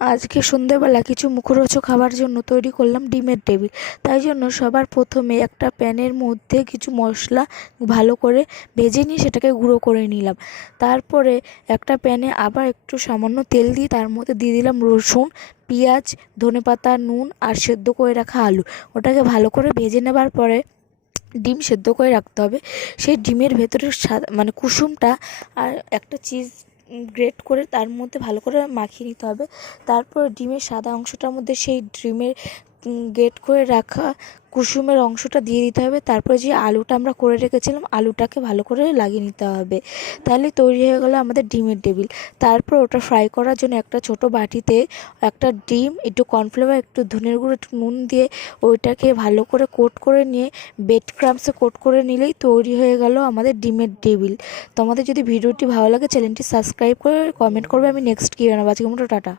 আজকে সন্ধ্যেবেলা কিছু মুখরোচক খাবার জন্য তৈরি করলাম ডিমের টেবিল। তাই জন্য সবার প্রথমে একটা প্যানের মধ্যে কিছু মশলা ভালো করে ভেজে নিয়ে সেটাকে গুঁড়ো করে নিলাম। তারপরে একটা প্যানে আবার একটু সামান্য তেল দিয়ে তার মধ্যে দিয়ে দিলাম রসুন, পেঁয়াজ, ধনেপাতা, নুন আর সেদ্ধ করে রাখা আলু। ওটাকে ভালো করে ভেজে নেবার পরে ডিম সেদ্ধ করে রাখতে হবে। সেই ডিমের ভেতরে সাদা মানে কুসুমটা আর একটা চিজ গ্রেট করে তার মধ্যে ভালো করে মাখিয়ে নিতে হবে। তারপর ডিমের সাদা অংশটার মধ্যে সেই ডিমের গ্রেট করে রাখা কুসুমের অংশটা দিয়ে দিতে হবে। তারপরে যে আলুটা আমরা করে রেখেছিলাম আলুটাকে ভালো করে লাগিয়ে নিতে হবে। তাহলে তৈরি হয়ে গেলো আমাদের ডিমের টেবিল। তারপর ওটা ফ্রাই করার জন্য একটা ছোটো বাটিতে একটা ডিম, একটু কর্নফ্লাওয়ার, একটু ধনের গুঁড়ো, একটু নুন দিয়ে ওইটাকে ভালো করে কোট করে নিয়ে ব্রেড ক্রাম্বসে কোট করে নিলেই তৈরি হয়ে গেল আমাদের ডিমের টেবিল। তোমাদের যদি ভিডিওটি ভালো লাগে চ্যানেলটি সাবস্ক্রাইব করে কমেন্ট করবে আমি নেক্সট কী বানাবো। আজকের মতো টাটা।